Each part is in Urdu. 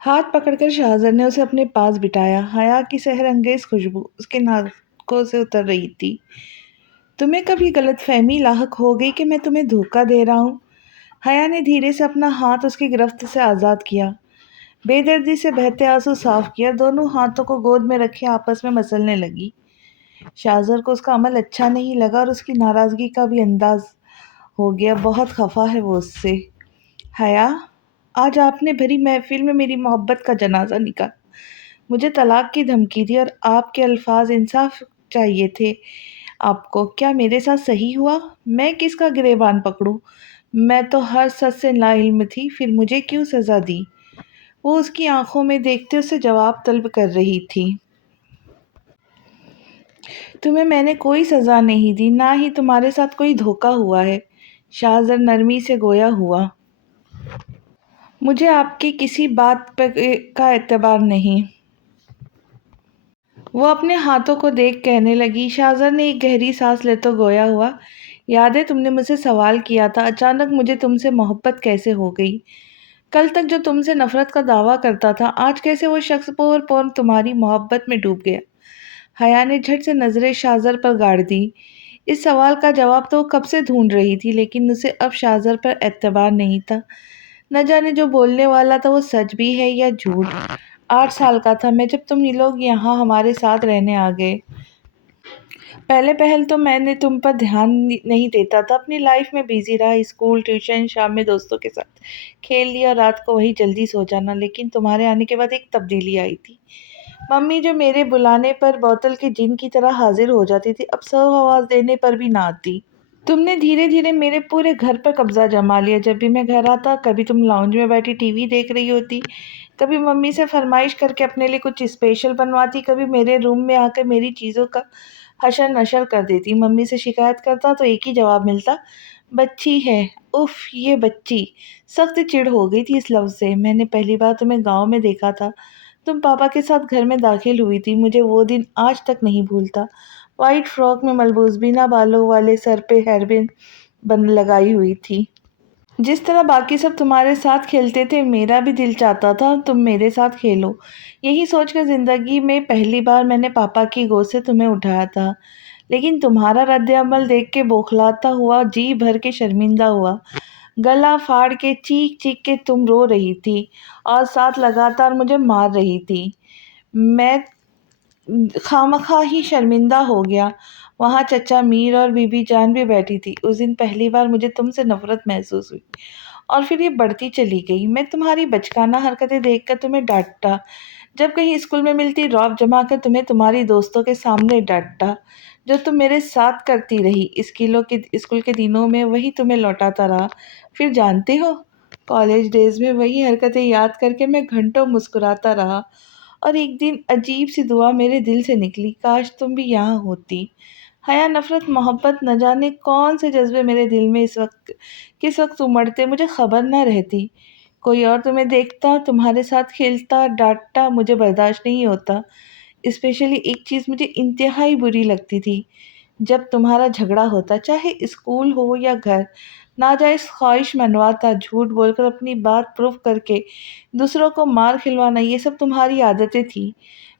ہاتھ پکڑ کر شاہزر نے اسے اپنے پاس بٹھایا۔ حیا کی سحر انگیز خوشبو اس کے ناکوں سے اتر رہی تھی۔ تمہیں کبھی غلط فہمی لاحق ہو گئی کہ میں تمہیں دھوکہ دے رہا ہوں؟ حیا نے دھیرے سے اپنا ہاتھ اس کی گرفت سے آزاد کیا، بے دردی سے بہتے آنسو صاف کیا، دونوں ہاتھوں کو گود میں رکھے آپس میں مسلنے لگی۔ شاہزر کو اس کا عمل اچھا نہیں لگا اور اس کی ناراضگی کا بھی انداز ہو گیا۔ بہت خفا ہے وہ اس سے۔ حیا، آج آپ نے بھری محفل میں میری محبت کا جنازہ نکالا، مجھے طلاق کی دھمکی دی اور آپ کے الفاظ انصاف چاہیے تھے آپ کو۔ کیا میرے ساتھ صحیح ہوا؟ میں کس کا گریبان پکڑوں؟ میں تو ہر سچ سے لا علم تھی، پھر مجھے کیوں سزا دی؟ وہ اس کی آنکھوں میں دیکھتے اسے جواب طلب کر رہی تھی۔ تمہیں میں نے کوئی سزا نہیں دی، نہ ہی تمہارے ساتھ کوئی دھوکہ ہوا ہے، شاہزر نرمی سے گویا ہوا۔ مجھے آپ کی کسی بات کا اعتبار نہیں۔ وہ اپنے ہاتھوں کو دیکھ کہنے لگی۔ شاہزر نے ایک گہری سانس لیتے گویا ہوا، یاد ہے تم نے مجھ سے سوال کیا تھا اچانک مجھے تم سے محبت کیسے ہو گئی؟ کل تک جو تم سے نفرت کا دعویٰ کرتا تھا، آج کیسے وہ شخص پور تمہاری محبت میں ڈوب گیا؟ حیا نے جھٹ سے نظریں شاہزر پر گاڑ دی۔ اس سوال کا جواب تو وہ کب سے ڈھونڈ رہی تھی، لیکن اسے اب شاہزر پر اعتبار نہیں تھا۔ نہ جانے جو بولنے والا تھا وہ سچ بھی ہے یا جھوٹ۔ 8 سال کا تھا میں جب تم لوگ یہاں ہمارے ساتھ رہنے آ گئے۔ پہل تو میں نے تم پر دھیان نہیں دیتا تھا، اپنی لائف میں بیزی رہا، اسکول، ٹیوشن، شام میں دوستوں کے ساتھ کھیل لیا، رات کو وہی جلدی سو جانا۔ لیکن تمہارے آنے کے بعد ایک تبدیلی آئی تھی۔ ممی جو میرے بلانے پر بوتل کے جن کی طرح حاضر ہو جاتی تھی، اب سو آواز دینے پر بھی نہ آتی۔ تم نے دھیرے دھیرے میرے پورے گھر پر قبضہ جما لیا۔ جب بھی میں گھر آتا، کبھی تم لاؤنج میں بیٹھی ٹی وی دیکھ رہی ہوتی، کبھی ممی سے فرمائش کر کے اپنے لیے کچھ اسپیشل بنواتی، کبھی میرے روم میں آ کر میری چیزوں کا حشر نشر کر دیتی۔ ممی سے شکایت کرتا تو ایک ہی جواب ملتا، بچی ہے، اف یہ بچی۔ سخت چڑ ہو گئی تھی اس لفظ سے۔ میں نے پہلی بار تمہیں گاؤں میں دیکھا تھا، تم پاپا کے ساتھ گھر میں داخل ہوئی تھی، مجھے وہ دن آج تک نہیں بھولتا۔ وائٹ فراک میں ملبوس بنا بالوں والے سر پہ ہیئر بن لگائی ہوئی تھی۔ جس طرح باقی سب تمہارے ساتھ کھیلتے تھے، میرا بھی دل چاہتا تھا تم میرے ساتھ کھیلو۔ یہی سوچ کر زندگی میں پہلی بار میں نے پاپا کی گود سے تمہیں اٹھایا تھا، لیکن تمہارا رد عمل دیکھ کے بوکھلاتا ہوا، جی بھر کے شرمندہ ہوا۔ گلا پھاڑ کے چیخ چیخ کے تم رو رہی تھی اور ساتھ لگاتار مجھے مار رہی تھی۔ میں خامخواہ ہی شرمندہ ہو گیا۔ وہاں چچا میر اور بی بی جان بھی بیٹھی تھی۔ اس دن پہلی بار مجھے تم سے نفرت محسوس ہوئی اور پھر یہ بڑھتی چلی گئی۔ میں تمہاری بچکانہ حرکتیں دیکھ کر تمہیں ڈانٹتا، جب کہیں اسکول میں ملتی رعب جما کر تمہیں تمہاری دوستوں کے سامنے ڈانٹتا، جو تم میرے ساتھ کرتی رہی۔ اسکول کے دنوں میں وہی تمہیں لوٹاتا رہا۔ پھر جانتے ہو، کالج ڈیز میں وہی حرکتیں یاد کر کے میں گھنٹوں مسکراتا رہا اور ایک دن عجیب سی دعا میرے دل سے نکلی، کاش تم بھی یہاں ہوتی۔ حیا، نفرت، محبت، نہ جانے کون سے جذبے میرے دل میں کس وقت امڑتے مجھے خبر نہ رہتی۔ کوئی اور تمہیں دیکھتا، تمہارے ساتھ کھیلتا، ڈانٹتا، مجھے برداشت نہیں ہوتا۔ اسپیشلی ایک چیز مجھے انتہائی بری لگتی تھی، جب تمہارا جھگڑا ہوتا، چاہے اسکول ہو یا گھر، ناجائز خواہش منواتا، جھوٹ بول کر اپنی بات پروف کر کے دوسروں کو مار کھلوانا، یہ سب تمہاری عادتیں تھیں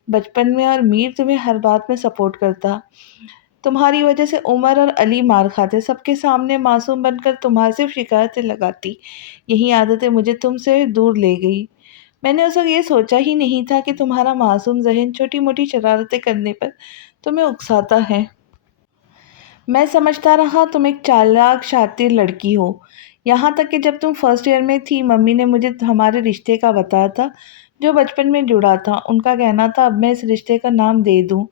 بچپن میں۔ اور میر تمہیں ہر بات میں سپورٹ کرتا، تمہاری وجہ سے عمر اور علی مار کھاتے، سب کے سامنے معصوم بن کر تمہارے صرف شکایتیں لگاتی۔ یہی عادتیں مجھے تم سے دور لے گئی۔ میں نے اس وقت یہ سوچا ہی نہیں تھا کہ تمہارا معصوم ذہن چھوٹی موٹی شرارتیں کرنے پر تمہیں اکساتا ہے۔ میں سمجھتا رہا تم ایک چالاک شاطر لڑکی ہو، یہاں تک کہ جب تم فرسٹ ایئر میں تھی، ممی نے مجھے ہمارے رشتے کا بتایا تھا جو بچپن میں جڑا تھا۔ ان کا کہنا تھا اب میں اس رشتے کا نام دے دوں،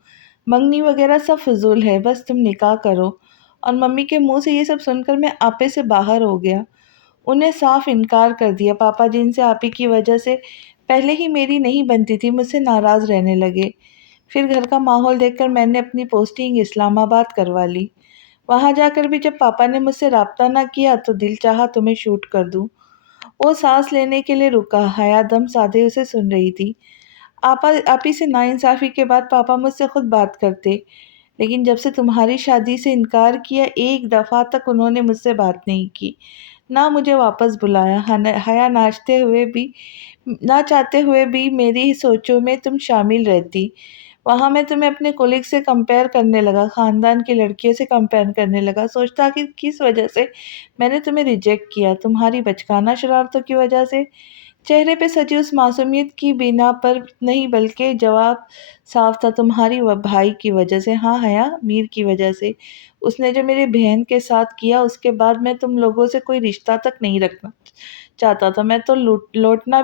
منگنی وغیرہ سب فضول ہے، بس تم نکاح کرو۔ اور ممی کے منہ سے یہ سب سن کر میں آپے سے باہر ہو گیا، انہیں صاف انکار کر دیا۔ پاپا جن سے آپی کی وجہ سے پہلے ہی میری نہیں بنتی تھی، مجھ سے ناراض رہنے لگے۔ پھر گھر کا ماحول دیکھ کر میں نے اپنی پوسٹنگ اسلام آباد کروا لی۔ وہاں جا کر بھی جب پاپا نے مجھ سے رابطہ نہ کیا تو دل چاہا تمہیں شوٹ کر دوں۔ وہ سانس لینے کے لیے رکا۔ حیا دم سادھے اسے سن رہی تھی۔ آپی سے ناانصافی کے بعد پاپا مجھ سے خود بات کرتے، لیکن جب سے تمہاری شادی سے انکار کیا، ایک دفعہ تک انہوں نے مجھ سے بات نہیں کی، نہ مجھے واپس بلایا۔ حیا نہ چاہتے ہوئے بھی میری سوچوں میں تم شامل رہتی۔ وہاں میں تمہیں اپنے کولیگ سے کمپیئر کرنے لگا، خاندان کی لڑکیوں سے کمپیئر کرنے لگا، سوچتا کہ کس وجہ سے میں نے تمہیں ریجیکٹ کیا، تمہاری بچگانہ شرارتوں کی وجہ سے۔ چہرے پہ سجی اس معصومیت کی بنا پر نہیں، بلکہ جواب صاف تھا، تمہاری بھائی کی وجہ سے۔ ہاں حیا، میر کی وجہ سے۔ اس نے جو میری بہن کے ساتھ کیا، اس کے بعد میں تم لوگوں سے کوئی رشتہ تک نہیں رکھنا چاہتا تھا۔ میں تو لوٹتا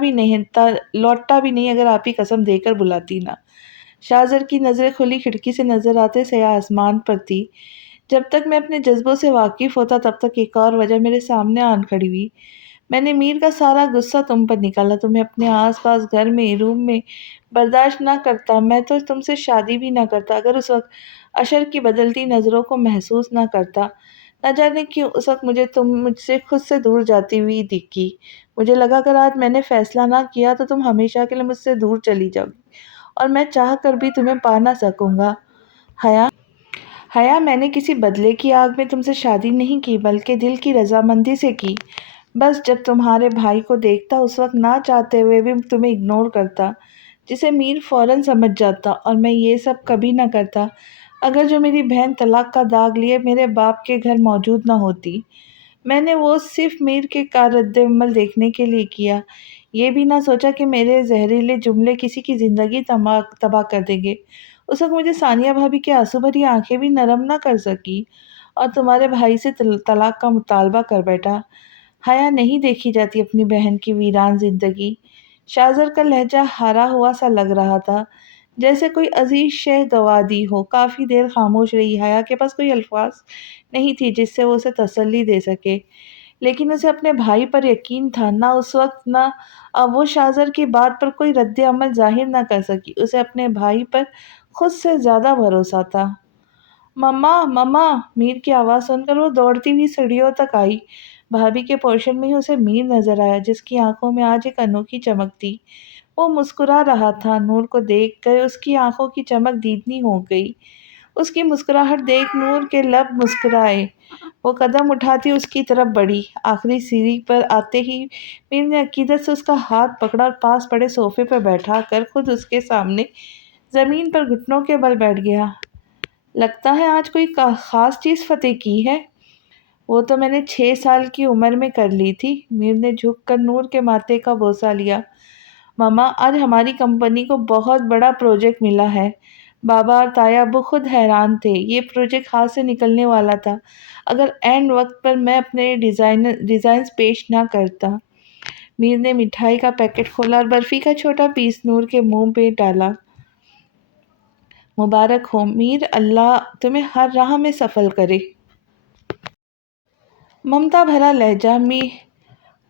بھی نہیں اگر آپ ہی قسم دے کر بلاتی نا۔ شاہزر کی نظریں کھلی کھڑکی سے نظر آتے سیاہ آسمان پر تھی۔ جب تک میں اپنے جذبوں سے واقف ہوتا تب تک ایک اور وجہ میرے سامنے آن کھڑی ہوئی۔ میں نے میر کا سارا غصہ تم پر نکالا، تمہیں اپنے آس پاس گھر میں روم میں برداشت نہ کرتا، میں تو تم سے شادی بھی نہ کرتا اگر اس وقت اشر کی بدلتی نظروں کو محسوس نہ کرتا۔ نہ جانے کیوں اس وقت تم مجھ سے خود سے دور جاتی ہوئی دکھی۔ مجھے لگا اگر آج میں نے فیصلہ نہ کیا تو تم ہمیشہ کے لیے مجھ سے دور چلی جاؤ گی اور میں چاہ کر بھی تمہیں پا نہ سکوں گا۔ حیا، میں نے کسی بدلے کی آگ میں تم سے شادی نہیں کی، بلکہ دل کی رضامندی سے کی۔ بس جب تمہارے بھائی کو دیکھتا اس وقت نہ چاہتے ہوئے بھی تمہیں اگنور کرتا، جسے میر فوراً سمجھ جاتا، اور میں یہ سب کبھی نہ کرتا اگر جو میری بہن طلاق کا داغ لیے میرے باپ کے گھر موجود نہ ہوتی۔ میں نے وہ صرف میر کے کا رد عمل دیکھنے کے لیے کیا، یہ بھی نہ سوچا کہ میرے زہریلے جملے کسی کی زندگی تباہ کر دیں گے۔ اس وقت مجھے ثانیہ بھابی کی آنسو بھری آنکھیں بھی نرم نہ کر سکی اور تمہارے بھائی سے طلاق کا مطالبہ کر بیٹھا۔ حیا، نہیں دیکھی جاتی اپنی بہن کی ویران زندگی۔ شاہزر کا لہجہ ہارا ہوا سا لگ رہا تھا، جیسے کوئی عزیز شے گنوا دی ہو۔ کافی دیر خاموش رہی۔ حیا کے پاس کوئی الفاظ نہیں تھی جس سے وہ اسے تسلی دے سکے، لیکن اسے اپنے بھائی پر یقین تھا، نہ اس وقت نہ اب وہ شاہزر کی بات پر کوئی رد عمل ظاہر نہ کر سکی۔ اسے اپنے بھائی پر خود سے زیادہ بھروسہ تھا۔ مما مما، میر کی آواز سن کر وہ دوڑتی ہوئی سیڑھیوں تک آئی۔ بھابھی کے پورشن میں ہی اسے میر نظر آیا، جس کی آنکھوں میں آج ایک انوکھی چمک تھی۔ وہ مسکرا رہا تھا۔ نور کو دیکھ کر اس کی آنکھوں کی چمک دیدنی ہو گئی۔ اس کی مسکراہٹ دیکھ نور کے لب مسکرائے۔ وہ قدم اٹھاتی اس کی طرف بڑھی۔ آخری سیڑھی پر آتے ہی میر نے عقیدت سے اس کا ہاتھ پکڑا اور پاس پڑے صوفے پر بیٹھا کر خود اس کے سامنے زمین پر گھٹنوں کے بل بیٹھ گیا۔ لگتا ہے آج کوئی خاص چیز فتح کی ہے۔ وہ تو میں نے 6 سال کی عمر میں کر لی تھی۔ میر نے جھک کر نور کے ماتھے کا بوسہ لیا۔ ماما، آج ہماری کمپنی کو بہت بڑا پروجیکٹ ملا ہے۔ بابا اور تایا ابو خود حیران تھے۔ یہ پروجیکٹ ہاتھ سے نکلنے والا تھا اگر اینڈ وقت پر میں اپنے ڈیزائنز پیش نہ کرتا۔ میر نے مٹھائی کا پیکٹ کھولا اور برفی کا چھوٹا پیس نور کے منہ پہ ڈالا۔ مبارک ہو میر، اللہ تمہیں ہر راہ میں سفل کرے۔ ممتا بھرا لہجہ۔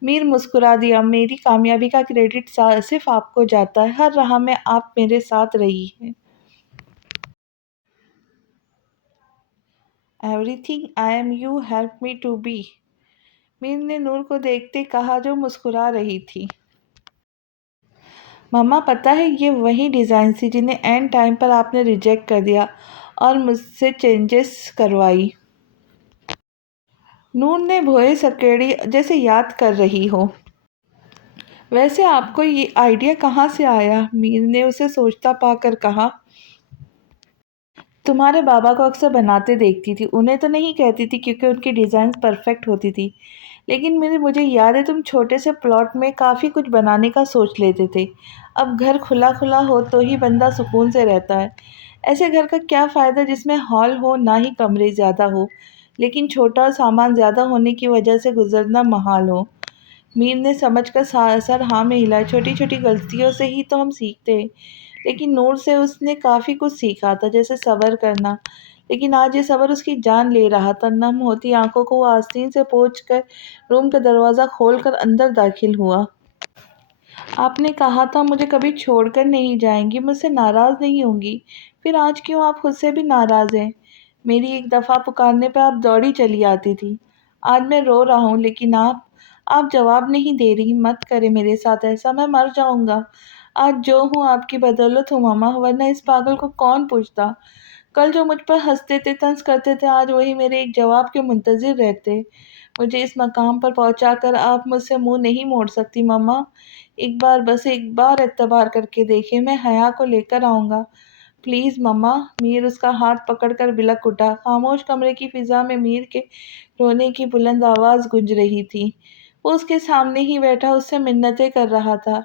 میر مسکرا دیا۔ میری کامیابی کا کریڈٹ صرف آپ کو جاتا ہے، ہر راہ میں آپ میرے ساتھ رہی ہیں۔ Everything I am you help me to be۔ میر نے نور کو دیکھتے کہا جو مسکرا رہی تھی۔ مما، پتہ ہے یہ وہی ڈیزائن تھی جنہیں اینڈ ٹائم پر آپ نے ریجیکٹ کر دیا اور مجھ سے چینجز کروائی۔ نور نے بھوئے سکیڑی جیسے یاد کر رہی ہو۔ ویسے آپ کو یہ آئیڈیا کہاں سے آیا؟ میر نے اسے سوچتا پا کر کہا۔ تمہارے بابا کو اکثر بناتے دیکھتی تھی، انہیں تو نہیں کہتی تھی کیونکہ ان کی ڈیزائنز پرفیکٹ ہوتی تھی، لیکن مجھے یاد ہے تم چھوٹے سے پلاٹ میں کافی کچھ بنانے کا سوچ لیتے تھے۔ اب گھر کھلا کھلا ہو تو ہی بندہ سکون سے رہتا ہے۔ ایسے گھر کا کیا فائدہ جس میں ہال ہو نہ ہی کمرے زیادہ ہو، لیکن چھوٹا اور سامان زیادہ ہونے کی وجہ سے گزرنا محال ہو۔ میر نے سمجھ کر سر ہاں میں ہلایا۔ چھوٹی چھوٹی غلطیوں سے ہی تو ہم سیکھتے ہیں، لیکن نور سے اس نے کافی کچھ سیکھا تھا، جیسے صبر کرنا، لیکن آج یہ صبر اس کی جان لے رہا تھا۔ نم ہوتی آنکھوں کو وہ آستین سے پوچھ کر روم کا دروازہ کھول کر اندر داخل ہوا۔ آپ نے کہا تھا مجھے کبھی چھوڑ کر نہیں جائیں گی، مجھ سے ناراض نہیں ہوں گی، پھر آج کیوں آپ خود سے بھی ناراض ہیں؟ میری ایک دفعہ پکارنے پہ آپ دوڑی چلی آتی تھی۔ آج میں رو رہا ہوں لیکن آپ جواب نہیں دے رہی۔ مت کرے میرے ساتھ ایسا، میں مر جاؤں گا۔ آج جو ہوں آپ کی بدولت ہوں ماما، ورنہ اس پاگل کو کون پوچھتا؟ کل جو مجھ پر ہنستے تھے، طنز کرتے تھے، آج وہی میرے ایک جواب کے منتظر رہتے۔ مجھے اس مقام پر پہنچا کر آپ مجھ سے منہ نہیں موڑ سکتی مما۔ ایک بار، بس ایک بار اعتبار کر کے دیکھیں، میں حیا کو لے کر آؤں گا۔ پلیز مما۔ میر اس کا ہاتھ پکڑ کر بلک اٹھا۔ خاموش کمرے کی فضا میں میر کے رونے کی بلند آواز گونج رہی تھی۔ وہ اس کے سامنے ہی بیٹھا اس سے منتیں کر رہا تھا،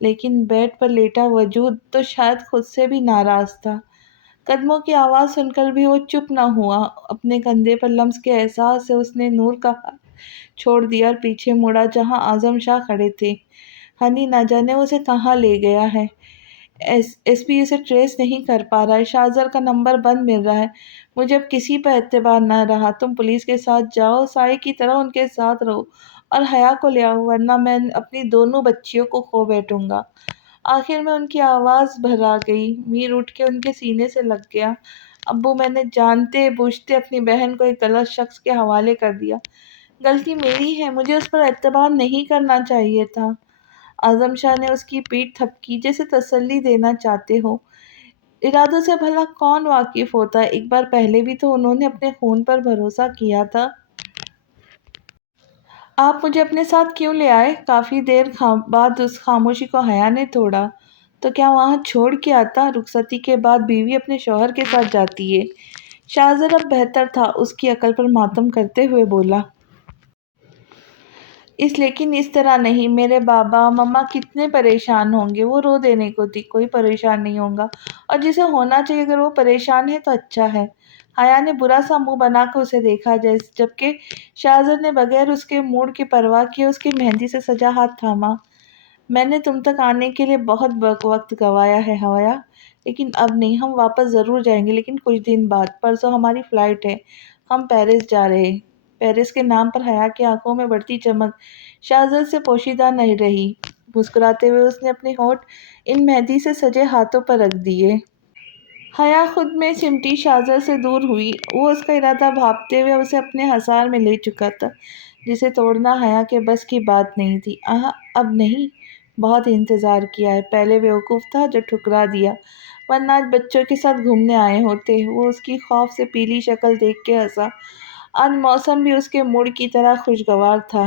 لیکن بیڈ پر لیٹا وجود تو شاید خود سے بھی ناراض تھا۔ قدموں کی آواز سن کر بھی وہ چپ نہ ہوا۔ اپنے کندھے پر لمس کے احساس سے اس نے نور کا ہاتھ چھوڑ دیا اور پیچھے مڑا جہاں اعظم شاہ کھڑے تھے۔ ہنی، نہ جانے اسے کہاں لے گیا ہے۔ ایس پی اسے ٹریس نہیں کر پا رہا ہے، شاہزر کا نمبر بند مل رہا ہے۔ مجھے اب کسی پر اعتبار نہ رہا۔ تم پولیس کے ساتھ جاؤ، سائے کی طرح ان کے ساتھ رہو اور حیا کو لے آؤ، ورنہ میں اپنی دونوں بچیوں کو کھو بیٹھوں گا۔ آخر میں ان کی آواز بھرا گئی۔ میر اٹھ کے ان کے سینے سے لگ گیا۔ ابو، میں نے جانتے بوجھتے اپنی بہن کو ایک غلط شخص کے حوالے کر دیا۔ غلطی میری ہے، مجھے اس پر اعتبار نہیں کرنا چاہیے تھا۔ اعظم شاہ نے اس کی پیٹھ تھپکی جیسے تسلی دینا چاہتے ہو۔ ارادوں سے بھلا کون واقف ہوتا ہے، ایک بار پہلے بھی تو انہوں نے اپنے خون پر بھروسہ کیا تھا۔ آپ مجھے اپنے ساتھ کیوں لے آئے؟ کافی دیر بعد اس خاموشی کو حیا نے توڑا۔ تو کیا وہاں چھوڑ کے آتا؟ رخصتی کے بعد بیوی اپنے شوہر کے ساتھ جاتی ہے۔ شاہزر اب بہتر تھا، اس کی عقل پر ماتم کرتے ہوئے بولا۔ لیکن اس طرح نہیں، میرے بابا مما کتنے پریشان ہوں گے۔ وہ رو دینے کو تھی، کوئی پریشان نہیں ہوگا، اور جسے ہونا چاہیے اگر وہ پریشان ہے تو اچھا ہے۔ حیا نے برا سا منہ بنا کر اسے دیکھا، جبکہ شاہزر نے بغیر اس کے موڈ کی پرواہ کیے اس کی مہندی سے سجا ہاتھ تھاما۔ میں نے تم تک آنے کے لیے بہت وقت گوایا ہے حیا، لیکن اب نہیں۔ ہم واپس ضرور جائیں گے، لیکن کچھ دن بعد۔ پرسوں ہماری فلائٹ ہے، ہم پیرس جا رہے۔ پیرس کے نام پر حیا کی آنکھوں میں بڑھتی چمک شاہزر سے پوشیدہ نہیں رہی۔ مسکراتے ہوئے اس نے اپنے ہونٹ ان مہندی سے سجے ہاتھوں پر رکھ دیے۔ حیا خود میں سمٹی شاہزر سے دور ہوئی۔ وہ اس کا ارادہ بھانپتے ہوئے اسے اپنے حصار میں لے چکا تھا، جسے توڑنا حیا کے بس کی بات نہیں تھی۔ اب نہیں، بہت انتظار کیا ہے۔ پہلے بیوقوف تھا جو ٹھکرا دیا، ورنہ آج بچوں کے ساتھ گھومنے آئے ہوتے۔ وہ اس کی خوف سے پیلی شکل دیکھ کے ہنسا۔ آج موسم بھی اس کے موڈ کی طرح خوشگوار تھا۔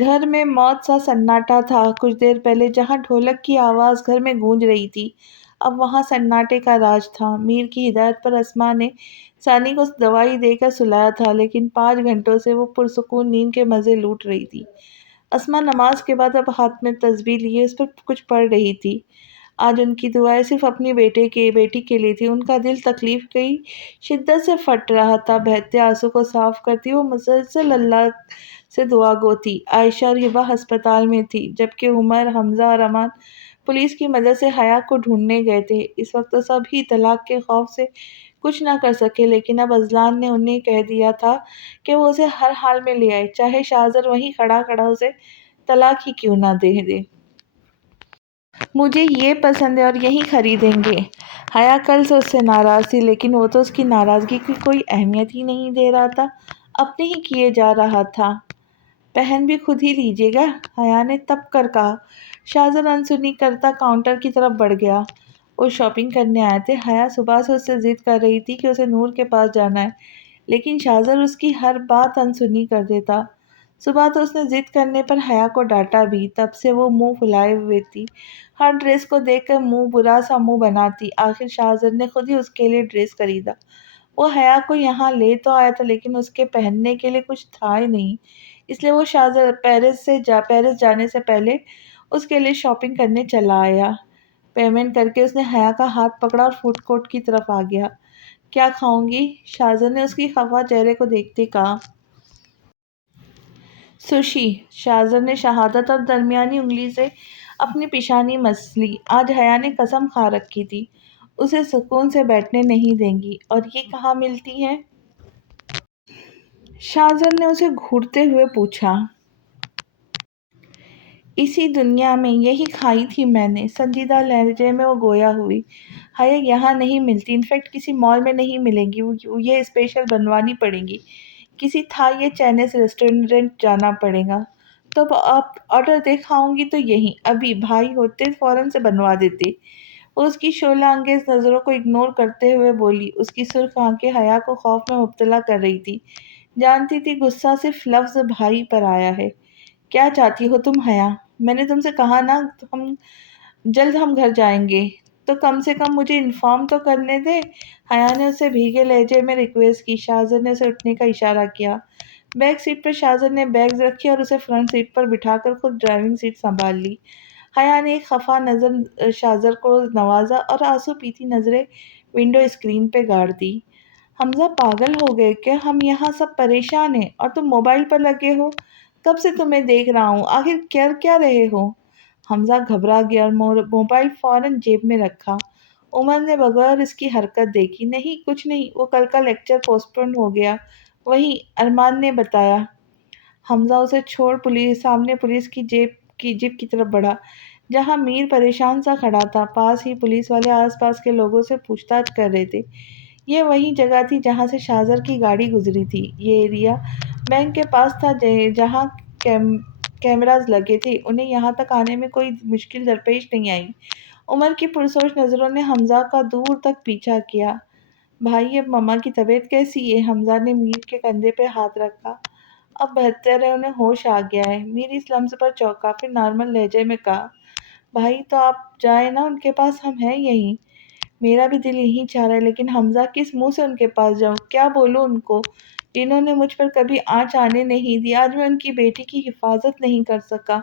گھر میں موت سا سناٹا تھا۔ کچھ دیر پہلے جہاں ڈھولک کی آواز گھر میں گونج رہی تھی، اب وہاں سناٹے کا راج تھا۔ میر کی ہدایت پر اسما نے ثانی کو دوائی دے کر سلایا تھا، لیکن 5 گھنٹوں سے وہ پرسکون نیند کے مزے لوٹ رہی تھی۔ اسما نماز کے بعد اب ہاتھ میں تسبیح لیے اس پر کچھ پڑھ رہی تھی۔ آج ان کی دعائیں صرف اپنی بیٹی کے لیے تھی۔ ان کا دل تکلیف کی شدت سے پھٹ رہا تھا۔ بہتے آنسو کو صاف کرتی وہ مسلسل اللہ سے دعا گو تھی۔ عائشہ اور ہبہ ہسپتال میں تھی، جبکہ عمر، حمزہ اور امان پولیس کی مدد سے حیا کو ڈھونڈنے گئے تھے۔ اس وقت تو سب ہی طلاق کے خوف سے کچھ نہ کر سکے، لیکن اب اذلان نے انہیں کہہ دیا تھا کہ وہ اسے ہر حال میں لے آئے، چاہے شاہزر وہیں کھڑا کھڑا اسے طلاق ہی کیوں نہ دے دے۔ مجھے یہ پسند ہے اور یہیں خریدیں گے۔ حیا کل سے اس سے ناراض تھی، لیکن وہ تو اس کی ناراضگی کی کوئی اہمیت ہی نہیں دے رہا تھا، اپنے ہی کیے جا رہا تھا۔ پہن بھی خود ہی لیجیے گا، حیا نے تپ کر کہا۔ شاہزر انسنی کرتا کاؤنٹر کی طرف بڑھ گیا۔ وہ شاپنگ کرنے آئے تھے۔ حیا صبح سے اس سے ضد کر رہی تھی کہ اسے نور کے پاس جانا ہے، لیکن شاہزر اس کی ہر بات انسنی کر دیتا۔ صبح تو اس نے ضد کرنے پر حیا کو ڈانٹا بھی، تب سے وہ منہ پھلائے ہوئے تھی، ہر ڈریس کو دیکھ کر برا سا منہ بناتی۔ آخر شاہزر نے خود ہی اس کے لیے ڈریس خریدا۔ وہ حیا کو یہاں لے تو آیا تھا، لیکن اس کے پہننے کے لیے کچھ تھا ہی نہیں، اس لیے وہ شاہزر پیرس جانے سے پہلے اس کے لیے شاپنگ کرنے چلا آیا۔ پیمنٹ کر کے اس نے حیا کا ہاتھ پکڑا اور فوڈ کورٹ کی طرف آ گیا۔ کیا کھاؤں گی؟ شاہزر نے اس کی خفا چہرے کو دیکھتے کہا۔ سوشی۔ شاہزر نے شہادت اور درمیانی انگلی سے اپنی پیشانی مس لی۔ آج حیا نے قسم کھا رکھی تھی، اسے سکون سے بیٹھنے نہیں دیں گی۔ اور یہ کہاں ملتی ہیں؟ شاہزر نے اسے گھورتے ہوئے پوچھا۔ اسی دنیا میں، یہی کھائی تھی میں نے، سنجیدہ لہجے میں وہ گویا ہوئی۔ حیا یہاں نہیں ملتی، انفیکٹ کسی مال میں نہیں ملیں گی، یہ اسپیشل بنوانی پڑیں گی، کسی تھائی یا چائنیز ریسٹورنٹ جانا پڑے گا۔ تو اب آپ آرڈر دے کھاؤں گی تو یہیں، ابھی بھائی ہوتے فوراً سے بنوا دیتے۔ وہ اس کی شعلہ انگیز نظروں کو اگنور کرتے ہوئے بولی، اس کی سرخ آنکھیں حیا کو خوف میں مبتلا کر رہی تھی۔ جانتی تھی غصہ صرف لفظ بھائی پر آیا ہے۔ کیا چاہتی ہو تم حیا؟ میں نے تم سے کہا نا ہم گھر جائیں گے، تو کم سے کم مجھے انفارم تو کرنے دے۔ حیا نے اسے بھیگے لہجے میں ریکویسٹ کی۔ شاہزر نے اسے اٹھنے کا اشارہ کیا۔ بیک سیٹ پر شاہزر نے بیگز رکھی اور اسے فرنٹ سیٹ پر بٹھا کر خود ڈرائیونگ سیٹ سنبھال لی۔ حیا نے ایک خفا نظر شاہزر کو نوازا اور آنسو پیتی نظریں ونڈو اسکرین پہ گاڑ دی۔ حمزہ پاگل ہو گئے کہ ہم یہاں سب پریشان ہیں اور تم موبائل پر لگے ہو؟ کب سے تمہیں دیکھ رہا ہوں، آخر کر کیا رہے ہو؟ حمزہ گھبرا گیا اور موبائل فوراً جیب میں رکھا۔ عمر نے بغیر اس کی حرکت دیکھی۔ نہیں کچھ نہیں، وہ کل کا لیکچر پوسٹ پون ہو گیا، وہی ارمان نے بتایا۔ حمزہ اسے چھوڑ سامنے پولیس کی جیپ کی طرف بڑھا، جہاں میر پریشان سا کھڑا تھا۔ پاس ہی پولیس والے آس پاس کے لوگوں سے پوچھ تاچھ کر رہے تھے۔ یہ وہی جگہ تھی جہاں سے شاہزر کی گاڑی گزری تھی۔ یہ ایریا بینک کے پاس تھا جہاں کیمراز لگے تھے۔ انہیں یہاں تک آنے میں کوئی مشکل درپیش نہیں آئی۔ عمر کی پرسوچ نظروں نے حمزہ کا دور تک پیچھا کیا۔ بھائی اب ماما کی طبیعت کیسی ہے؟ حمزہ نے میر کے کندھے پہ ہاتھ رکھا۔ اب بہتر ہے، انہیں ہوش آ گیا ہے۔ میر اس لمحے پر چونکا، پھر نارمل لہجے میں کہا، بھائی تو آپ جائیں نا ان کے پاس، ہم ہیں یہیں۔ میرا بھی دل یہی چاہ رہا ہے، لیکن حمزہ کس منہ سے ان کے پاس جاؤں؟ کیا بولوں ان کو، جنہوں نے مجھ پر کبھی آنچ آنے نہیں دی؟ آج میں ان کی بیٹی کی حفاظت نہیں کر سکا۔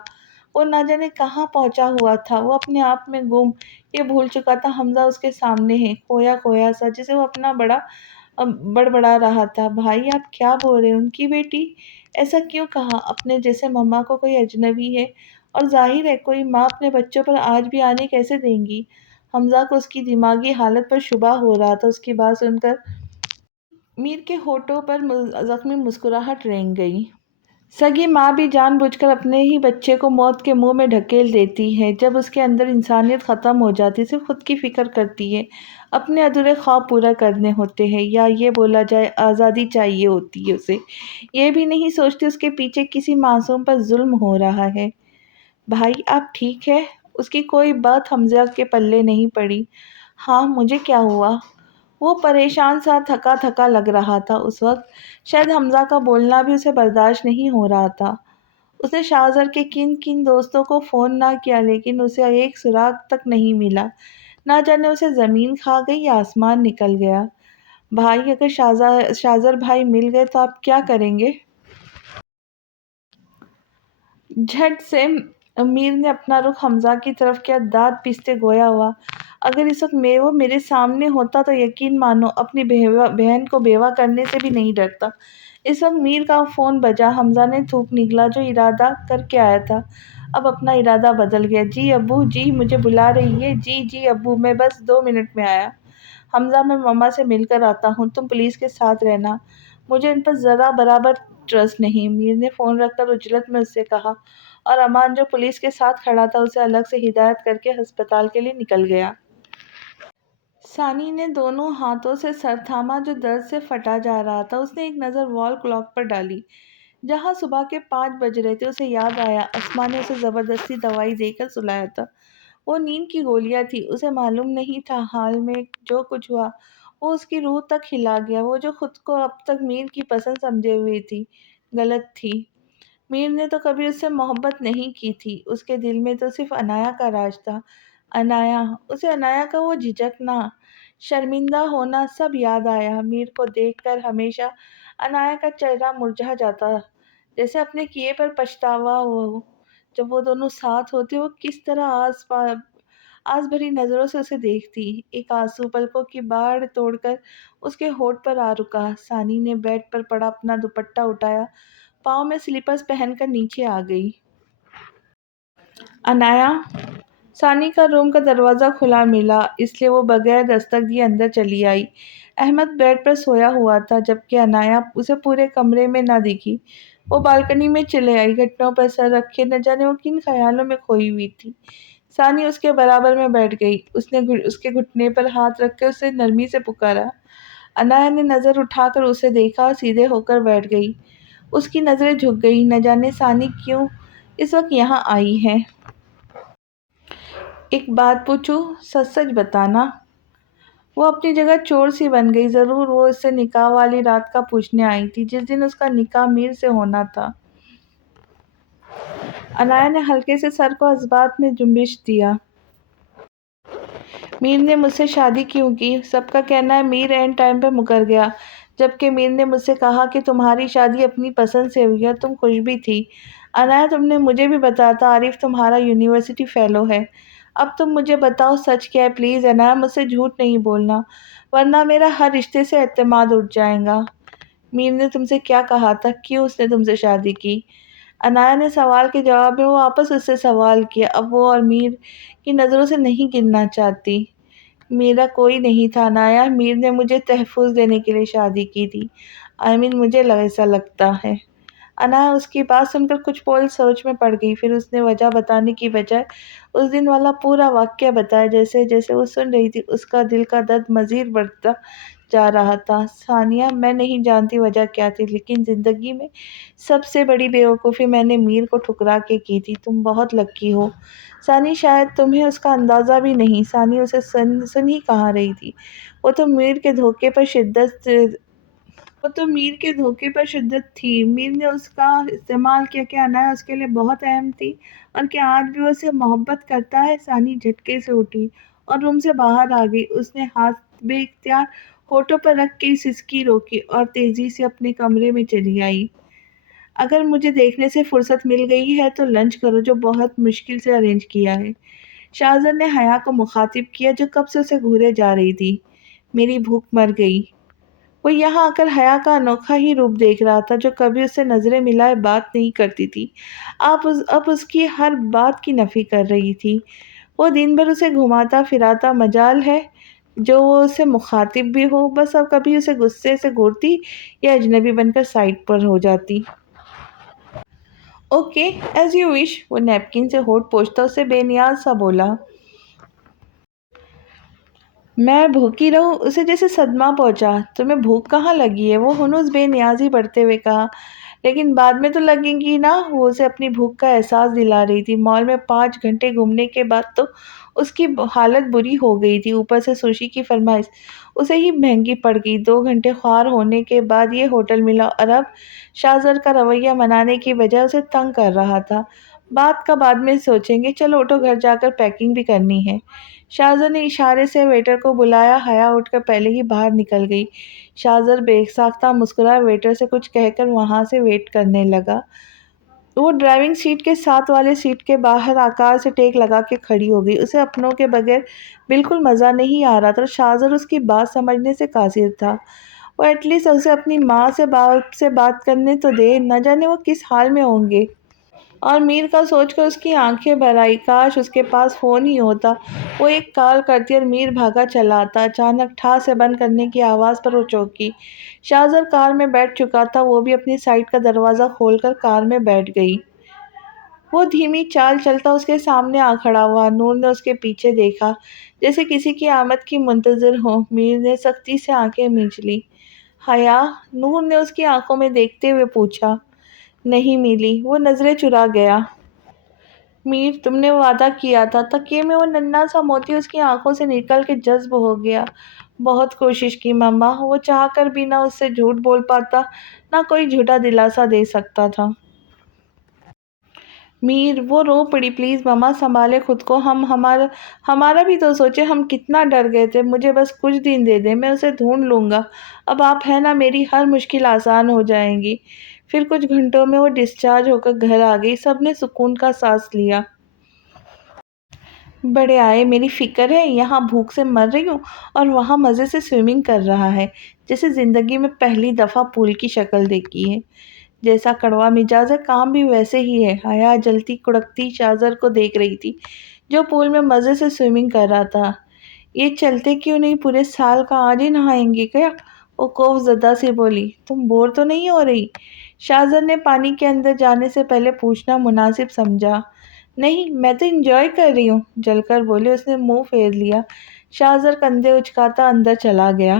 وہ نہ جانے کہاں پہنچا ہوا تھا، وہ اپنے آپ میں گم، یہ بھول چکا تھا حمزہ اس کے سامنے ہے، کھویا کھویا سا، جسے وہ اپنا بڑبڑا رہا تھا۔ بھائی آپ کیا بول رہے ہیں؟ ان کی بیٹی؟ ایسا کیوں کہا؟ اپنے جیسے ماما کو کوئی اجنبی ہے، اور ظاہر ہے کوئی ماں اپنے بچوں پر آج بھی آنے کیسے دیں گی؟ حمزہ کو اس کی دماغی حالت پر شبہ ہو رہا تھا۔ اس کی بات سن کر میر کے ہونٹوں پر زخمی مسکراہٹ رنگ گئی۔ سگی ماں بھی جان بوجھ کر اپنے ہی بچے کو موت کے منہ میں ڈھکیل دیتی ہے۔ جب اس کے اندر انسانیت ختم ہو جاتی، صرف خود کی فکر کرتی ہے، اپنے ادھورے خواب پورا کرنے ہوتے ہیں، یا یہ بولا جائے آزادی چاہیے ہوتی ہے اسے، یہ بھی نہیں سوچتی اس کے پیچھے کسی معصوم پر ظلم ہو رہا ہے۔ بھائی آپ ٹھیک ہے؟ اس کی کوئی بات حمزہ کے پلے نہیں پڑی۔ ہاں مجھے کیا ہوا؟ وہ پریشان سا تھکا تھکا لگ رہا تھا اس وقت۔ شاید حمزہ کا بولنا بھی اسے برداشت نہیں ہو رہا تھا۔ اس نے شاہزر کے کن دوستوں کو فون نہ کیا، لیکن اسے ایک سراغ تک نہیں ملا۔ نہ جانے اسے زمین کھا گئی یا آسمان نکل گیا۔ بھائی اگر شاہزر بھائی مل گئے تو آپ کیا کریں گے؟ جھٹ سے میر نے اپنا رخ حمزہ کی طرف کیا، دانت پیستے گویا ہوا، اگر اس وقت وہ میرے سامنے ہوتا تو یقین مانو اپنی بہن کو بیوہ کرنے سے بھی نہیں ڈرتا۔ اس وقت میر کا فون بجا۔ حمزہ نے تھوک نگلا جو ارادہ کر کے آیا تھا، اب اپنا ارادہ بدل گیا۔ جی ابو، جی مجھے بلا رہی ہے؟ جی ابو میں بس 2 منٹ میں آیا۔ حمزہ میں ماما سے مل کر آتا ہوں، تم پولیس کے ساتھ رہنا، مجھے ان پر ذرا برابر ٹرسٹ نہیں۔ میر نے فون رکھ کر عجلت میں اس سے کہا، اور امان جو پولیس کے ساتھ کھڑا تھا اسے الگ سے ہدایت کر کے ہسپتال کے لیے نکل گیا۔ ثانی نے دونوں ہاتھوں سے سر تھاما جو درد سے پھٹا جا رہا تھا۔ اس نے ایک نظر وال کلاک پر ڈالی جہاں صبح کے 5 بج رہے تھے۔ اسے یاد آیا اسما نے اسے زبردستی دوائی دے کر سلایا تھا، وہ نیند کی گولیاں تھی۔ اسے معلوم نہیں تھا حال میں جو کچھ ہوا وہ اس کی روح تک ہلا گیا۔ وہ جو خود کو اب تک میر کی پسند سمجھے ہوئی تھی، غلط تھی۔ میر نے تو کبھی اس سے محبت نہیں کی تھی، اس کے دل میں تو صرف عنایا کا راج تھا۔ عنایا، اسے عنایا کا وہ جھجکنا، شرمندہ ہونا سب یاد آیا۔ میر کو دیکھ کر ہمیشہ عنایا کا چہرہ مرجھا جاتا، جیسے اپنے کیے پر پچھتاوا ہو۔ جب وہ دونوں ساتھ ہوتے وہ کس طرح آس بھری نظروں سے اسے دیکھتی۔ ایک آنسو پلکوں کی باڑ توڑ کر اس کے ہونٹ پر آ رکا۔ ثانی نے بیڈ پر پڑا اپنا دوپٹہ اٹھایا، پاؤں میں سلیپرز پہن کر نیچے آ گئی۔ عنایا، ثانی کا روم کا دروازہ کھلا ملا، اس لیے وہ بغیر دستک دیے اندر چلی آئی۔ احمد بیڈ پر سویا ہوا تھا، جبکہ عنایا اسے پورے کمرے میں نہ دکھی۔ وہ بالکنی میں چلے آئی، گھٹنوں پر سر رکھے نہ جانے وہ کن خیالوں میں کھوئی ہوئی تھی۔ ثانی اس کے برابر میں بیٹھ گئی، اس نے اس کے گھٹنے پر ہاتھ رکھ کے اسے نرمی سے پکارا۔ عنایا نے نظر اٹھا کر اسے دیکھا اور سیدھے ہو کر بیٹھ گئی۔ اس کی نظریں جھک گئیں، نہ جانے ثانی کیوں اس وقت یہاں آئی ہے۔ ایک بات پوچھوں؟ سچ سچ بتانا۔ وہ اپنی جگہ چور سی بن گئی۔ ضرور وہ اس سے نکاح والی رات کا پوچھنے آئی تھی، جس دن اس کا نکاح میر سے ہونا تھا۔ عنایا نے ہلکے سے سر کو اثبات میں جنبش دیا۔ میر نے مجھ سے شادی کیوں کی؟ سب کا کہنا ہے میر اینڈ ٹائم پہ مکر گیا، جبکہ میر نے مجھ سے کہا کہ تمہاری شادی اپنی پسند سے ہوئی اور تم خوش بھی تھی۔ عنایا تم نے مجھے بھی بتایا تھا عارف تمہارا یونیورسٹی فیلو ہے۔ اب تم مجھے بتاؤ سچ کیا ہے پلیز عنایا، مجھ سے جھوٹ نہیں بولنا، ورنہ میرا ہر رشتے سے اعتماد اٹھ جائے گا۔ میر نے تم سے کیا کہا تھا؟ کیوں اس نے تم سے شادی کی؟ عنایا نے سوال کے جواب میں وہ واپس اس سے سوال کیا۔ اب وہ اور میر کی نظروں سے نہیں گرنا چاہتی۔ میرا کوئی نہیں تھا عنایا، میر نے مجھے تحفظ دینے کے لیے شادی کی تھی۔ مجھے ایسا لگتا ہے۔ عنایا اس کی بات سن کر کچھ پول سوچ میں پڑ گئی، پھر اس نے وجہ بتانے کی بجائے اس دن والا پورا واقعہ بتایا۔ جیسے جیسے وہ سن رہی تھی اس کا دل کا درد مزید بڑھتا جا رہا تھا۔ ثانیہ، میں نہیں جانتی وجہ کیا تھی، لیکن زندگی میں سب سے بڑی بے وقوفی میں نے میر کو ٹھکرا کے کی تھی۔ تم بہت لکی ہو ثانی، شاید تمہیں اس کا اندازہ بھی نہیں۔ ثانی اسے سن ہی کہاں رہی تھی، وہ تو میر کے دھوکے پر شدت تھی۔ میر نے اس کا استعمال کیا کہ عنایا اس کے لیے بہت اہم تھی اور کہ آج بھی وہ اسے محبت کرتا ہے۔ ثانی جھٹکے سے اٹھی اور روم سے باہر آ گئی۔ اس نے ہاتھ بے اختیار ہونٹوں پر رکھ کے سسکی روکی اور تیزی سے اپنے کمرے میں چلی آئی۔ اگر مجھے دیکھنے سے فرصت مل گئی ہے تو لنچ کرو، جو بہت مشکل سے ارینج کیا ہے۔ شاہزر نے حیا کو مخاطب کیا جو کب سے اسے گھورے جا رہی تھی۔ میری بھوک مر گئی۔ وہ یہاں آ کر حیا کا انوکھا ہی روپ دیکھ رہا تھا، جو کبھی اس سے نظریں ملائے بات نہیں کرتی تھی، اب اس کی ہر بات کی نفی کر رہی تھی۔ وہ دن بھر اسے گھماتا پھراتا، مجال ہے جو وہ اسے مخاطب بھی ہو، بس اب کبھی اسے غصے سے گھورتی یا اجنبی بن کر سائڈ پر ہو جاتی۔ اوکے ایز یو وش، وہ نیپکن سے ہونٹ پوچھتا اسے بے نیاز سا بولا۔ میں بھوکی رہوں؟ اسے جیسے صدمہ پہنچا۔ تمہیں بھوک کہاں لگی ہے؟ وہ ہنوز بے نیازی بڑھتے ہوئے کہا۔ لیکن بعد میں تو لگے گی نا۔ وہ اسے اپنی بھوک کا احساس دلا رہی تھی۔ مال میں 5 گھنٹے گھومنے کے بعد تو اس کی حالت بری ہو گئی تھی، اوپر سے سوشی کی فرمائش اسے ہی مہنگی پڑ گئی۔ 2 گھنٹے خوار ہونے کے بعد یہ ہوٹل ملا اور اب شاہزر کا رویہ منانے کی بجائے اسے تنگ کر رہا تھا۔ بات کا بعد میں سوچیں گے، چلو اٹھو گھر جا کر پیکنگ بھی کرنی ہے۔ شاہزر نے اشارے سے ویٹر کو بلایا۔ حیا اٹھ کر پہلے ہی باہر نکل گئی۔ شاہزر بے ساختہ مسکرایا، ویٹر سے کچھ کہہ کر وہاں سے ویٹ کرنے لگا۔ وہ ڈرائیونگ سیٹ کے ساتھ والے سیٹ کے باہر آکار سے ٹیک لگا کے کھڑی ہو گئی۔ اسے اپنوں کے بغیر بالکل مزہ نہیں آ رہا تھا اور شاہزر اس کی بات سمجھنے سے قاصر تھا۔ وہ ایٹ لیسٹ اسے اپنی ماں سے باپ سے بات کرنے تو دے، نہ جانے وہ کس حال میں ہوں گے۔ اور میر کا سوچ کر اس کی آنکھیں بھر آئی۔ کاش اس کے پاس فون ہی ہوتا، وہ ایک کال کرتی اور میر بھاگا چلا آتا۔ اچانک ٹھا سے بند کرنے کی آواز پر وہ چونکی۔ شاہزر کار میں بیٹھ چکا تھا، وہ بھی اپنی سائٹ کا دروازہ کھول کر کار میں بیٹھ گئی۔ وہ دھیمی چال چلتا اس کے سامنے آ کھڑا ہوا۔ نور نے اس کے پیچھے دیکھا جیسے کسی کی آمد کی منتظر ہو۔ میر نے سختی سے آنکھیں مینچ لی۔ حیا؟ نور نے اس کی آنکھوں میں دیکھتے ہوئے پوچھا۔ نہیں ملی، وہ نظریں چرا گیا۔ میر، تم نے وعدہ کیا تھا۔ تکیے میں وہ ننھا سا موتی اس کی آنکھوں سے نکل کے جذب ہو گیا۔ بہت کوشش کی مما، وہ چاہ کر بھی نہ اس سے جھوٹ بول پاتا، نہ کوئی جھوٹا دلاسا دے سکتا تھا۔ میر، وہ رو پڑی۔ پلیز مما سنبھالے خود کو، ہمارا بھی تو سوچے، ہم کتنا ڈر گئے تھے۔ مجھے بس کچھ دن دے دیں، میں اسے ڈھونڈ لوں گا۔ اب آپ ہیں نا، میری ہر مشکل آسان ہو جائے گی۔ پھر کچھ گھنٹوں میں وہ ڈسچارج ہو کر گھر آ گئی۔ سب نے سکون کا سانس لیا۔ بڑے آئے، میری فکر ہے، یہاں بھوک سے مر رہی ہوں اور وہاں مزے سے سوئمنگ کر رہا ہے، جیسے زندگی میں پہلی دفعہ پول کی شکل دیکھی ہے۔ جیسا کڑوا مزاج ہے، کام بھی ویسے ہی ہے۔ حیا جلتی کڑکتی شاہزر کو دیکھ رہی تھی جو پول میں مزے سے سوئمنگ کر رہا تھا۔ یہ چلتے کیوں نہیں؟ پورے سال کا آج ہی نہائیں گے کیا؟ وہ خوف زدہ سی بولی۔ تم بور تو نہیں ہو رہی؟ شاہزر نے پانی کے اندر جانے سے پہلے پوچھنا مناسب سمجھا۔ نہیں، میں تو انجوائے کر رہی ہوں، جل کر بولی۔ اس نے منہ پھیر لیا۔ شاہزر کندھے اچکاتا اندر چلا گیا۔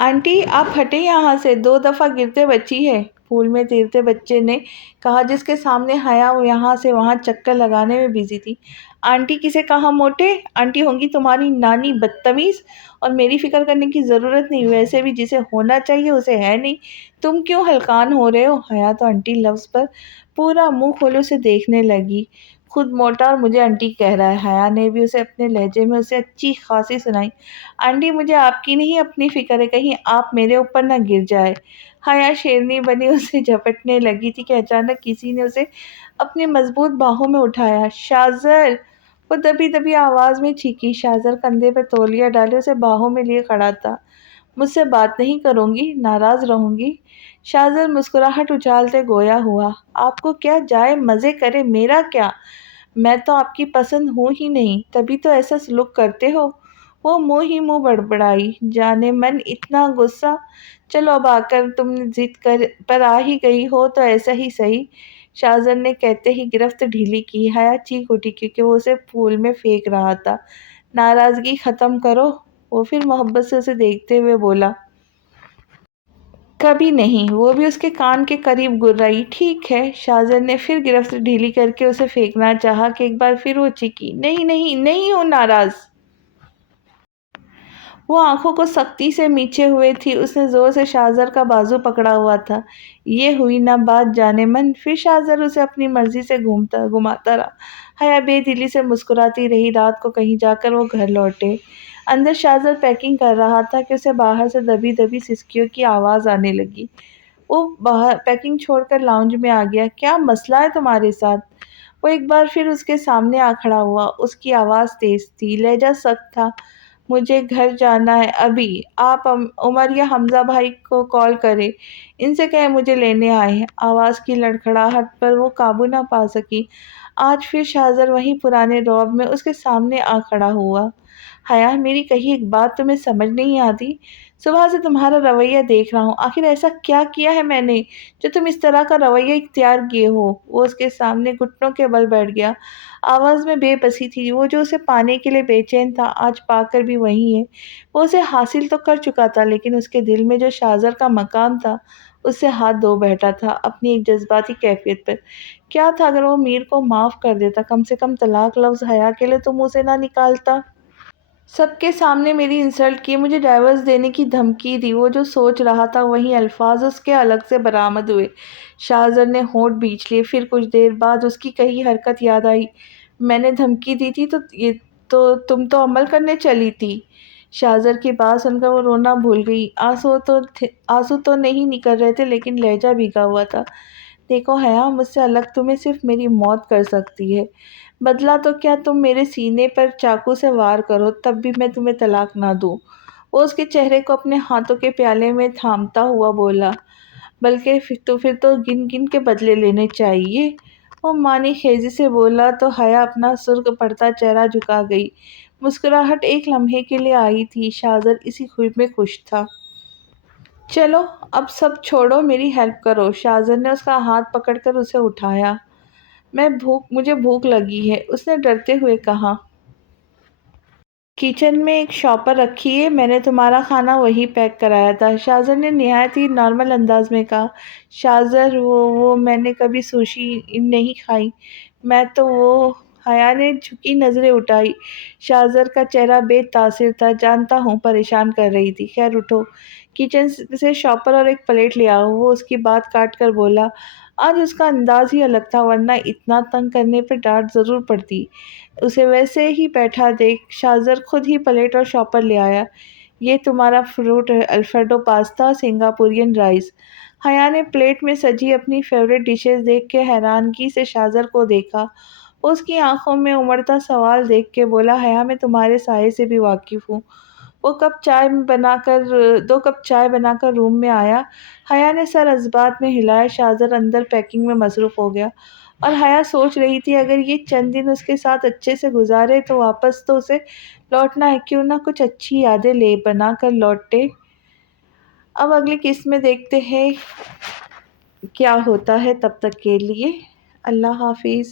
آنٹی آپ ہٹیں یہاں سے، 2 دفعہ گرتے بچی ہے۔ پھول میں تیرتے بچے نے کہا، جس کے سامنے حیا یہاں سے وہاں چکر لگانے میں بزی تھی۔ آنٹی کسے کہا موٹے؟ آنٹی ہوں گی تمہاری نانی بدتمیز، اور میری فکر کرنے کی ضرورت نہیں، ویسے بھی جسے ہونا چاہیے اسے ہے نہیں، تم کیوں ہلکان ہو رہے ہو؟ حیا تو آنٹی لفظ پر پورا منہ کھولے اسے دیکھنے لگی۔ خود موٹا اور مجھے آنٹی کہہ رہا ہے۔ حیا نے بھی اسے اپنے لہجے میں اسے اچھی خاصی سنائی۔ آنٹی مجھے آپ کی نہیں اپنی فکر ہے، کہیں آپ میرے اوپر نہ گر جائے۔ حیا شیرنی بنی اسے جھپٹنے لگی تھی کہ اچانک کسی نے اسے اپنی مضبوط باہوں میں اٹھایا۔ شازر! وہ دبی دبی آواز میں چیخی۔ شازر کندھے پر تولیہ ڈالے اسے باہوں میں لیے کھڑا تھا۔ مجھ سے بات نہیں کروں گی؟ ناراض رہوں گی؟ شازر مسکراہٹ اچھالتے گویا ہوا، آپ کو کیا جائے مزے کرے، میرا کیا؟ میں تو آپ کی پسند ہوں ہی نہیں، تبھی تو ایسا سلوک کرتے ہو۔ وہ منہ ہی منہ بڑبڑائی، جانے من اتنا غصہ۔ چلو اب آ کر تم ضد پر آ ہی گئی ہو تو ایسا ہی صحیح، شازر نے کہتے ہی گرفت ڈھیلی کی۔ حیا چیخ اٹھی کیونکہ وہ اسے پھول میں پھینک رہا تھا۔ ناراضگی ختم کرو۔ وہ پھر محبت سے اسے دیکھتے ہوئے بولا۔ کبھی نہیں۔ وہ بھی اس کے کان کے قریب گرائی۔ ٹھیک ہے۔ شازر نے پھر گرفت ڈھیلی کر کے اسے پھینکنا چاہا کہ ایک بار پھر وہ چیخی، نہیں نہیں نہیں ہوں ناراض۔ وہ آنکھوں کو سختی سے میچے ہوئے تھی، اس نے زور سے شازر کا بازو پکڑا ہوا تھا۔ یہ ہوئی نہ بات جانے من۔ پھر شازر اسے اپنی مرضی سے گھماتا رہا۔ حیا بے دلی سے مسکراتی رہی۔ رات کو کہیں جا کر وہ گھر لوٹے۔ اندر شازر پیکنگ کر رہا تھا کہ اسے باہر سے دبی دبی سسکیوں کی آواز آنے لگی۔ وہ باہر پیکنگ چھوڑ کر لاؤنج میں آ گیا۔ کیا مسئلہ ہے تمہارے ساتھ؟ وہ ایک بار پھر اس کے سامنے آ کھڑا ہوا۔ اس کی آواز تیز تھی، لہجہ سخت تھا۔ مجھے گھر جانا ہے ابھی۔ آپ عمر یا حمزہ بھائی کو کال کریں، ان سے کہیں مجھے لینے آئے۔ آواز کی لڑکھڑاہٹ پر وہ قابو نہ پا سکی۔ آج پھر شازر وہیں پرانے رعب میں اس کے سامنے آ کھڑا ہوا۔ حیا میری کہی ایک بات تمہیں سمجھ نہیں آتی؟ صبح سے تمہارا رویہ دیکھ رہا ہوں، آخر ایسا کیا کیا ہے میں نے جو تم اس طرح کا رویہ اختیار کیے ہو؟ وہ اس کے سامنے گھٹنوں کے بل بیٹھ گیا۔ آواز میں بے بسی تھی۔ وہ جو اسے پانے کے لیے بے چین تھا، آج پا کر بھی وہی ہے۔ وہ اسے حاصل تو کر چکا تھا، لیکن اس کے دل میں جو شازر کا مقام تھا اس سے ہاتھ دھو بیٹھا تھا اپنی ایک جذباتی کیفیت پر۔ کیا تھا اگر وہ میر کو معاف کر دیتا؟ کم سے کم طلاق لفظ حیا کے لیے تو منہ سے نہ نکالتا۔ سب کے سامنے میری انسلٹ کی، مجھے ڈائیورس دینے کی دھمکی دی۔ وہ جو سوچ رہا تھا وہی الفاظ اس کے الگ سے برآمد ہوئے۔ شازر نے ہونٹ بیچ لیے۔ پھر کچھ دیر بعد اس کی کہی حرکت یاد آئی۔ میں نے دھمکی دی تھی تو تم تو عمل کرنے چلی تھی۔ شازر کی بات سن کر وہ رونا بھول گئی۔ آنسو تو نہیں نکل رہے تھے لیکن لہجہ بھیگا ہوا تھا۔ دیکھو حیا، مجھ سے الگ تمہیں صرف میری موت کر سکتی ہے، بدلہ تو کیا تم میرے سینے پر چاقو سے وار کرو تب بھی میں تمہیں طلاق نہ دوں۔ وہ اس کے چہرے کو اپنے ہاتھوں کے پیالے میں تھامتا ہوا بولا، بلکہ پھر تو گن گن کے بدلے لینے چاہیے۔ وہ معنی خیزی سے بولا تو حیا اپنا سرخ پڑتا چہرہ جھکا گئی۔ مسکراہٹ ایک لمحے کے لیے آئی تھی۔ شازر اسی میں خوش تھا۔ چلو اب سب چھوڑو، میری ہیلپ کرو۔ شازر نے اس کا ہاتھ پکڑ کر اسے اٹھایا۔ مجھے بھوک لگی ہے، اس نے ڈرتے ہوئے کہا۔ کچن میں ایک شاپر رکھی ہے، میں نے تمہارا کھانا وہی پیک کرایا تھا، شازر نے نہایت ہی نارمل انداز میں کہا۔ شازر میں نے کبھی سوشی نہیں کھائی۔ میں تو وہ حیا نے جھکی نظریں اٹھائی۔ شازر کا چہرہ بے تاثر تھا۔ جانتا ہوں پریشان کر رہی تھی، خیر اٹھو، کچن سے شاپر اور ایک پلیٹ لے آؤ۔ وہ اس کی بات کاٹ کر بولا۔ آج اس کا انداز ہی الگ تھا، ورنہ اتنا تنگ کرنے پہ ڈانٹ ضرور پڑتی۔ اسے ویسے ہی بیٹھا دیکھ شازر خود ہی پلیٹ اور شاپر لے آیا۔ یہ تمہارا فروٹ الفریڈو پاستا، سنگاپورین رائس۔ حیا نے پلیٹ میں سجی اپنی فیورٹ ڈشز دیکھ کے حیرانگی سے شازر کو دیکھا۔ اس کی آنکھوں میں امڑتا سوال دیکھ کے بولا، حیا میں تمہارے سائے سے بھی واقف ہوں۔ وہ 2 کپ چائے بنا کر روم میں آیا۔ حیا نے سر اس بات میں ہلایا۔ شازر اندر پیکنگ میں مصروف ہو گیا اور حیا سوچ رہی تھی اگر یہ چند دن اس کے ساتھ اچھے سے گزارے تو واپس تو اسے لوٹنا ہے، کیوں نہ کچھ اچھی یادیں بنا کر لوٹے۔ اب اگلی قسط میں دیکھتے ہیں کیا ہوتا ہے، تب تک کے لیے اللہ حافظ۔